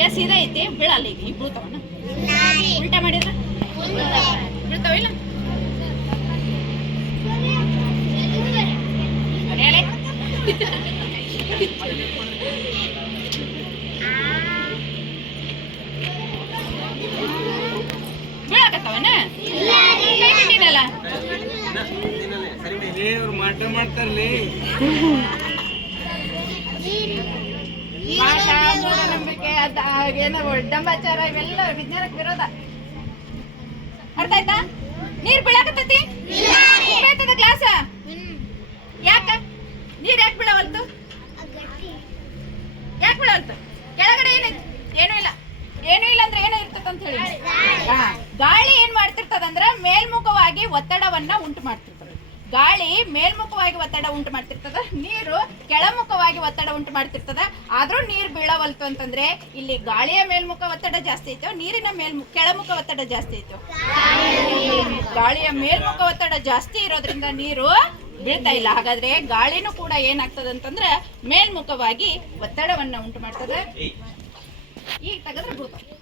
ಈಗ ಸೀದಾ ಐತಿ ಬೀಳಲ್ಲ. ಈಗ ಈಗ ಬೀಳ್ತಾವನ ಉಲ್ಟಾ ಮಾಡಿದ್ರ ಬೀಳ್ತಾವಿಲ್ಲ. ಬೀಳಾಕತ್ತವನ ಕೈ ಬಿಟ್ಟಿನಲ್ಲ ಮಾಟ ಮಾಡ್ತಾರಲಿ. ಮಾಟ ಮೂಢನಂಬಿಕೆ ಏನೋ ಡಂಬಾಚಾರ ಇವೆಲ್ಲ ವಿಜ್ಞಾನಕ್ಕೆ ವಿರೋಧ. ಅರ್ಥ ಆಯ್ತಾ? ನೀರ್ ಬೀಳಾಕತ್ತೈತಿ ಬೇತದ ಗ್ಲಾಸ ಯಾಕ ನೀರ್ ಯಾಕೆ ಬೀಳವಲ್ತು? ಯಾಕೆ ಬೀಳವಲ್ತು? ಕೆಳಗಡೆ ಏನೈತಿ? ಏನೂ ಇಲ್ಲ. ಏನೂ ಇಲ್ಲ ಅಂದ್ರೆ ಏನೋ ಇರ್ತದಂತ ಹೇಳಿ. ಗಾಳಿ ಏನ್ ಮಾಡ್ತಿರ್ತದಂದ್ರ ಮೇಲ್ಮುಖವಾಗಿ ಒತ್ತಡವನ್ನ ಉಂಟು ಮಾಡ್ತಿರ್ತದೆ. ಗಾಳಿ ಮೇಲ್ಮುಖವಾಗಿ ಒತ್ತಡ ಉಂಟು ಮಾಡ್ತಿರ್ತದ, ನೀರು ಕೆಳಮುಖವಾಗಿ ಒತ್ತಡ ಉಂಟು ಮಾಡ್ತಿರ್ತದ. ಆದ್ರೂ ನೀರ್ ಬೀಳವಲ್ತು ಅಂತಂದ್ರೆ ಇಲ್ಲಿ ಗಾಳಿಯ ಮೇಲ್ಮುಖ ಒತ್ತಡ ಜಾಸ್ತಿ ಐತೋ ನೀರಿನ ಕೆಳಮುಖ ಒತ್ತಡ ಜಾಸ್ತಿ ಐತೋ? ಗಾಳಿಯ ಮೇಲ್ಮುಖ ಒತ್ತಡ ಜಾಸ್ತಿ ಇರೋದ್ರಿಂದ ನೀರು ಬೀಳ್ತಾ ಇಲ್ಲ. ಹಾಗಾದ್ರೆ ಗಾಳಿನೂ ಕೂಡ ಏನಾಗ್ತದೆ ಅಂತಂದ್ರೆ ಮೇಲ್ಮುಖವಾಗಿ ಒತ್ತಡವನ್ನ ಉಂಟು ಮಾಡ್ತದೆ. ಈಗ ತೆಗೆದ್ರೆ ಬೀಳ್ತಾವ.